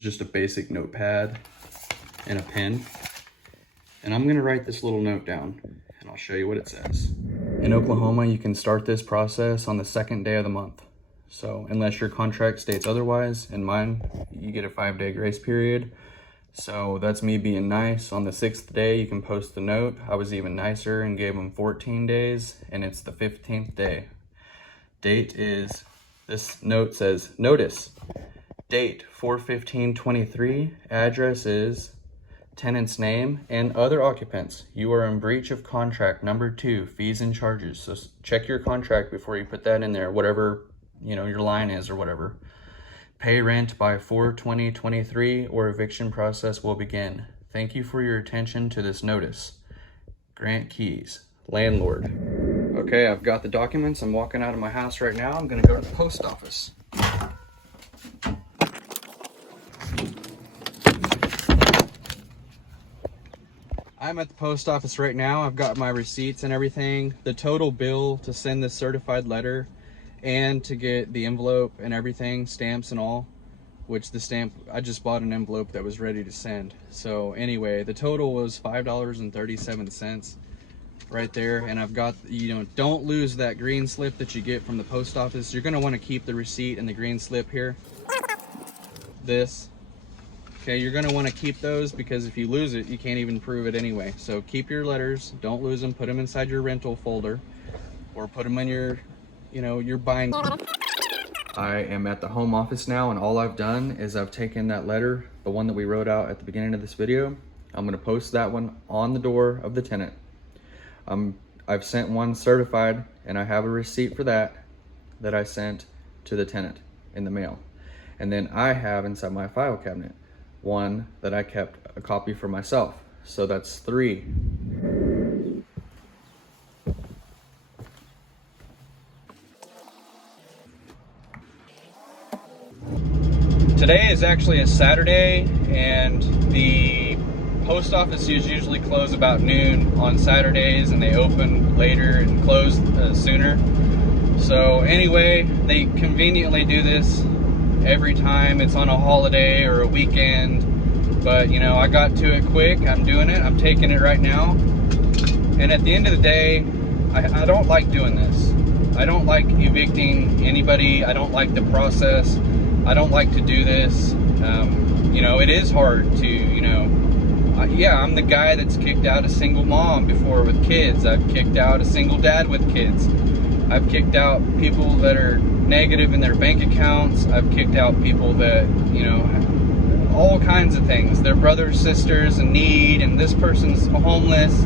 Just a basic notepad and a pen. And I'm gonna write this little note down and I'll show you what it says. In Oklahoma, you can start this process on the 2nd day of the month. So unless your contract states otherwise, in mine, you get a 5-day grace period. So that's me being nice. On the 6th day, you can post the note. I was even nicer and gave them 14 days, and it's the 15th day. Date is, this note says, notice, date 4/15/23, address is, tenant's name, and other occupants. You are in breach of contract number 2, fees and charges. So check your contract before you put that in there, whatever, you know, your line is or whatever. Pay rent by 4/20/23 or eviction process will begin. Thank you for your attention to this notice. Grant Keys, landlord. Okay, I've got the documents. I'm walking out of my house right now. I'm gonna go to the post office. I'm at the post office right now. I've got my receipts and everything. The total bill to send this certified letter and to get the envelope and everything, stamps and all, which the stamp, I just bought an envelope that was ready to send. So anyway, the total was $5.37 right there. And I've got, you know, don't lose that green slip that you get from the post office. You're gonna wanna keep the receipt and the green slip here. This. Okay, you're gonna wanna keep those because if you lose it, you can't even prove it anyway. So keep your letters, don't lose them, put them inside your rental folder or put them in your, you know, your bind. I am at the home office now, and all I've done is I've taken that letter, the one that we wrote out at the beginning of this video. I'm gonna post that one on the door of the tenant. I've sent one certified, and I have a receipt for that I sent to the tenant in the mail. And then I have inside my file cabinet one that I kept a copy for myself. So that's 3. Today is actually a Saturday, and the post office is usually closed about noon on Saturdays, and they open later and close sooner. So anyway, they conveniently do this every time it's on a holiday or a weekend, but you know, I got to it quick. I'm doing it, I'm taking it right now. And at the end of the day, I don't like doing this. I don't like evicting anybody. I don't like the process. I don't like to do this. You know, it is hard to, you know, yeah, I'm the guy that's kicked out a single mom before with kids. I've kicked out a single dad with kids. I've kicked out people that are negative in their bank accounts. I've kicked out people that, you know, all kinds of things. Their brothers, sisters in need, and this person's homeless,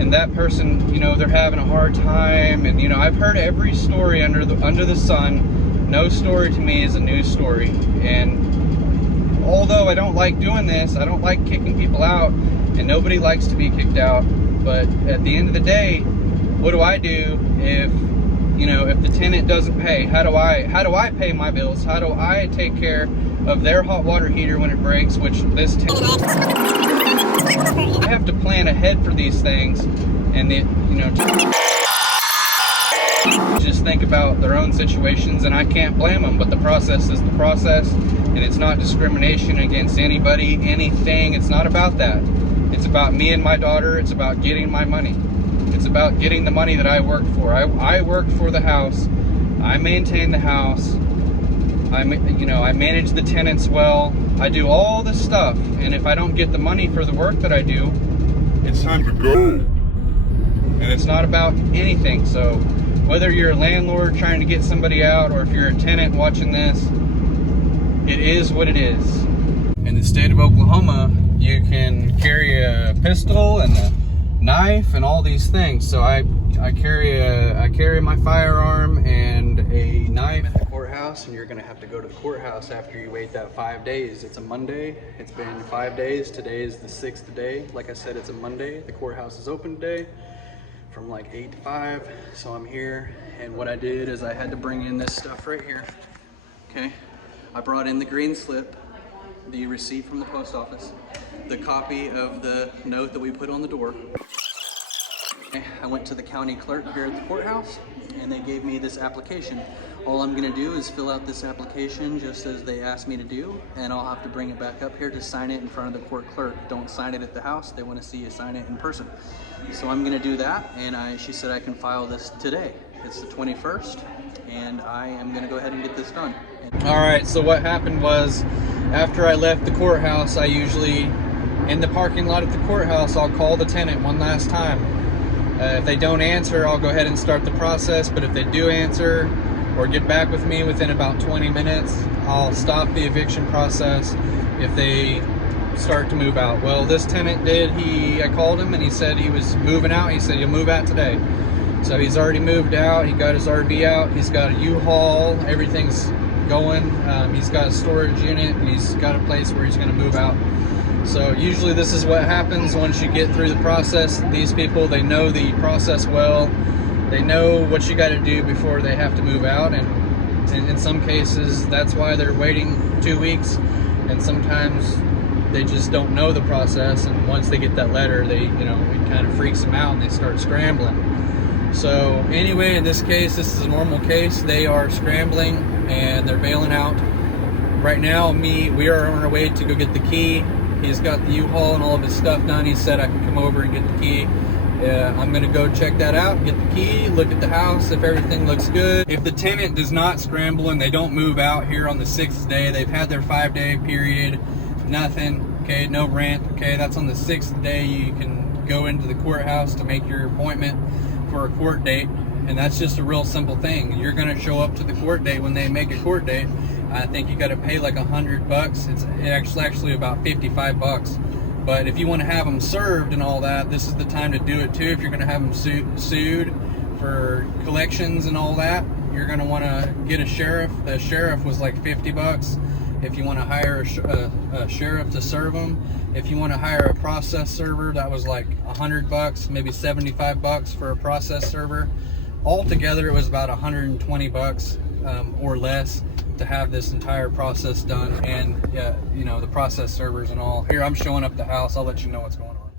and that person, you know, they're having a hard time. And, you know, I've heard every story under the sun. No story to me is a news story. And although I don't like doing this, I don't like kicking people out, and nobody likes to be kicked out. But at the end of the day, what do I do if, you know, if the tenant doesn't pay? How do I pay my bills? How do I take care of their hot water heater when it breaks, which this tenant, I have to plan ahead for these things, and it, you know, just think about their own situations, and I can't blame them, but the process is the process, and it's not discrimination against anybody, anything. It's not about that. It's about me and my daughter. It's about getting my money. It's about getting the money that I worked for. I worked for the house. I maintain the house. I manage the tenants well. I do all this stuff, and if I don't get the money for the work that I do, it's time to go. And it's not about anything. So whether you're a landlord trying to get somebody out, or if you're a tenant watching this, it is what it is. In the state of Oklahoma, you can carry a pistol and a knife and all these things. So I carry my firearm and a knife at the courthouse, and you're gonna have to go to the courthouse after you wait that 5 days. It's a Monday. It's been 5 days. Today is the 6th day. Like I said, it's a Monday. The courthouse is open today from like 8 to 5. So I'm here, and what I did is I had to bring in this stuff right here. Okay, I brought in the green slip, the receipt from the post office, the copy of the note that we put on the door, I went to the county clerk here at the courthouse and they gave me this application. All I'm gonna do is fill out this application just as they asked me to do, and I'll have to bring it back up here to sign it in front of the court clerk. Don't sign it at the house, they wanna see you sign it in person. So I'm gonna do that, and she said I can file this today. It's the 21st, and I am gonna go ahead and get this done. All right, so what happened was, after I left the courthouse, I usually, in the parking lot at the courthouse, I'll call the tenant one last time. If they don't answer, I'll go ahead and start the process, but if they do answer or get back with me within about 20 minutes, I'll stop the eviction process if they start to move out. Well, this tenant did. I called him and he said he was moving out. He said he'll move out today. So he's already moved out. He got his RV out. He's got a U-Haul. Everything's going. He's got a storage unit and he's got a place where he's going to move out. So usually this is what happens once you get through the process. These people, they know the process well. They know what you got to do before they have to move out, and in some cases that's why they're waiting 2 weeks, and sometimes they just don't know the process, and once they get that letter, they, it kind of freaks them out and they start scrambling. So anyway, in this case, this is a normal case. They are scrambling and they're bailing out. Right now, we are on our way to go get the key. He's got the U-Haul and all of his stuff done. He said I can come over and get the key. I'm gonna go check that out, get the key, look at the house, if everything looks good. If the tenant does not scramble and they don't move out here on the 6th day, they've had their 5-day period, nothing, okay, no rent, okay, that's on the 6th day. You can go into the courthouse to make your appointment for a court date, and that's just a real simple thing. You're gonna show up to the court date when they make a court date. I think you gotta pay like $100. It's actually about 55 bucks. But if you want to have them served and all that, this is the time to do it too. If you're going to have them sued for collections and all that, you're going to want to get a sheriff. The sheriff was like 50 bucks. If you want to hire a sheriff to serve them. If you want to hire a process server, that was like 100 bucks, maybe 75 bucks for a process server. Altogether, it was about 120 bucks or less to have this entire process done, and the process servers and all. Here, I'm showing up the house. I'll let you know what's going on.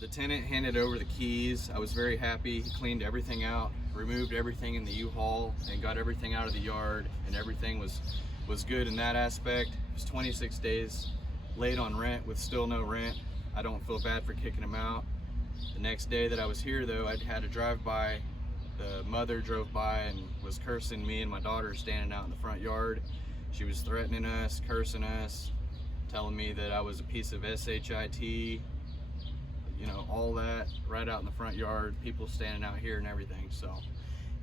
The tenant handed over the keys. I was very happy. He cleaned everything out, removed everything in the U-Haul, and got everything out of the yard, and everything was good in that aspect. It was 26 days late on rent with still no rent. I don't feel bad for kicking him out. The next day that I was here, though, I had to drive by. The mother drove by and was cursing me and my daughter standing out in the front yard. She was threatening us, cursing us, telling me that I was a piece of SHIT, all that right out in the front yard, people standing out here and everything. So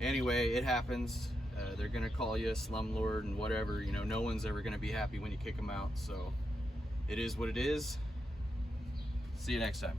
anyway, it happens. They're gonna call you a slumlord and whatever. No one's ever gonna be happy when you kick them out. So it is what it is. See you next time.